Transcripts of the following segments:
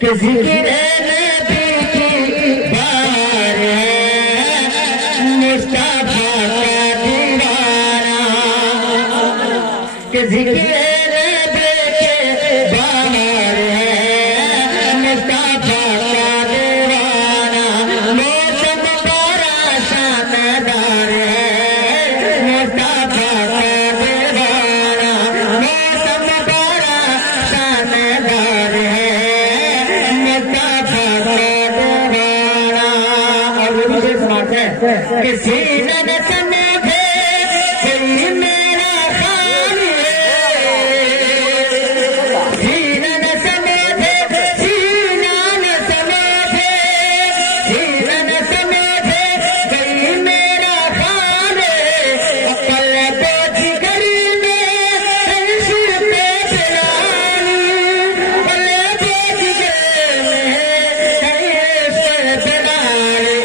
कि जिक्र नबी की बार है मुस्तफा का दीवाना, कि जिक्र नबी के बार है मुस्तफा का दीवाना। मौसम बड़ा शानदार है मुस्तफा का दीवाना, मौसम बड़ा शानदार है किसी न समझे कोई मेरा खान सीना न समझे, सीना न समझे, सीना न समझे कोई मेरा खान। पल को जिगर में सिर पे बिलानी, पल को जिगर में सिर पे बिलानी।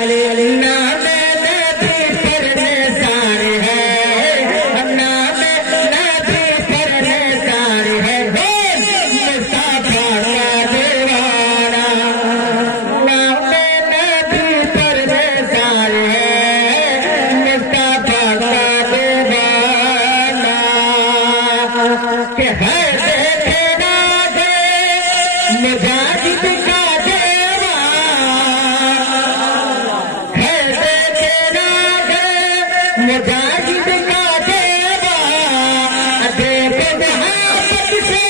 नाम नबी पर निसार है, नाम नबी पर निसार है मुस्तफा का दीवाना, नाम नबी पर निसार है मुस्तफा का दीवाना। कि हर देखे ना दे मुजाहिद का देवा, हर देखे ना दे मुजाहिद का देवा। देखो मोहब्बत से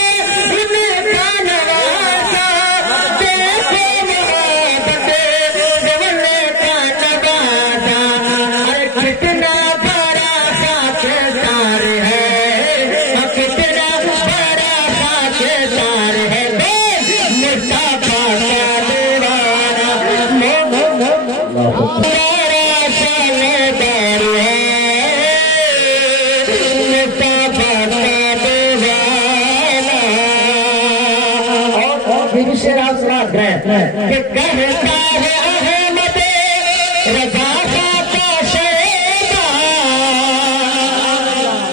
इनका नवाजा, देखो मोहब्बत से इनका नवाजा। अरे कितना बड़ा खातिरदार है, कितना बड़ा खातिरदार है मुस्तफा का दीवाना। बड़ा शानदार है मुस्तफा का दीवाना। और फिर शेर आप सुना रहे कि कहता है अहमद रजा का शेरा,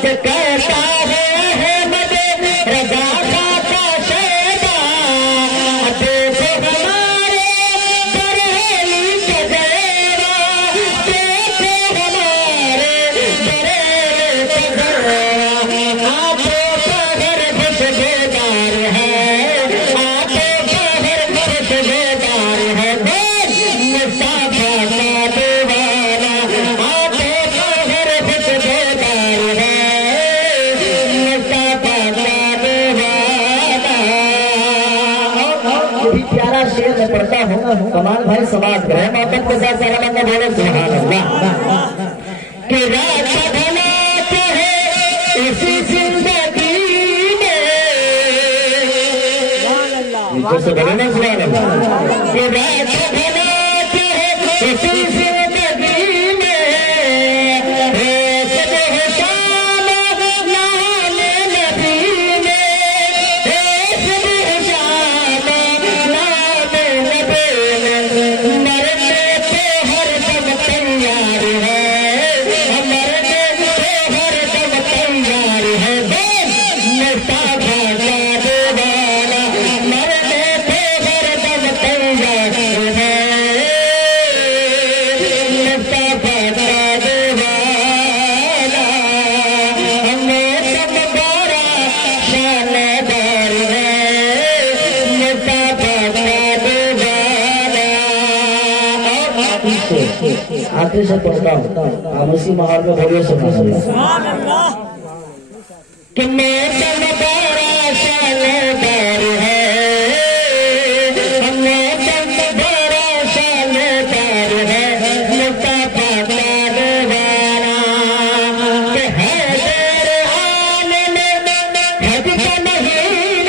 कि कहता है अहमद रजा का शेरा। देखो हमारे बरेली के जलवा, देखो हमारे बरेली के जलवा। आंखों का घर खुशबूदार है, आंखों का घर खुशबूदार है मुस्तफा का दीवाना, आंखों का घर खुशबूदार है मुस्तफा का दीवाना। ये भी प्यारा शेर मैं पढ़ता हूँ, कमाल भाई समाज ग्रह मोहब्बत के साथ सारा बंदा बोले सुभान अल्लाह। कि रात भला है इसी जिंदगी में, जैसे बोले ना सुभान अल्लाह। कि रात भला है इसी जिंदगी में, सुबह शाम नाम नबी में, सुबह शाम नाम नबी में। मरने पे हरदम तैयार है, मरने पे हरदम तैयार है मुस्तफा का दीवाना, मरने पे हरदम तैयार है मुस्तफा का दीवाना। मौसम बड़ा शानदार है मुस्तफा का दीवाना। आखिर से पढ़ता हूँ, आप उसी माहौल में बोलिए सुभान अल्लाह। कि मौसम बड़ा शानदार है, मौसम बड़ा शानदार है मुस्तफा का दीवाना। कि है तेरे आने में हद का नहीं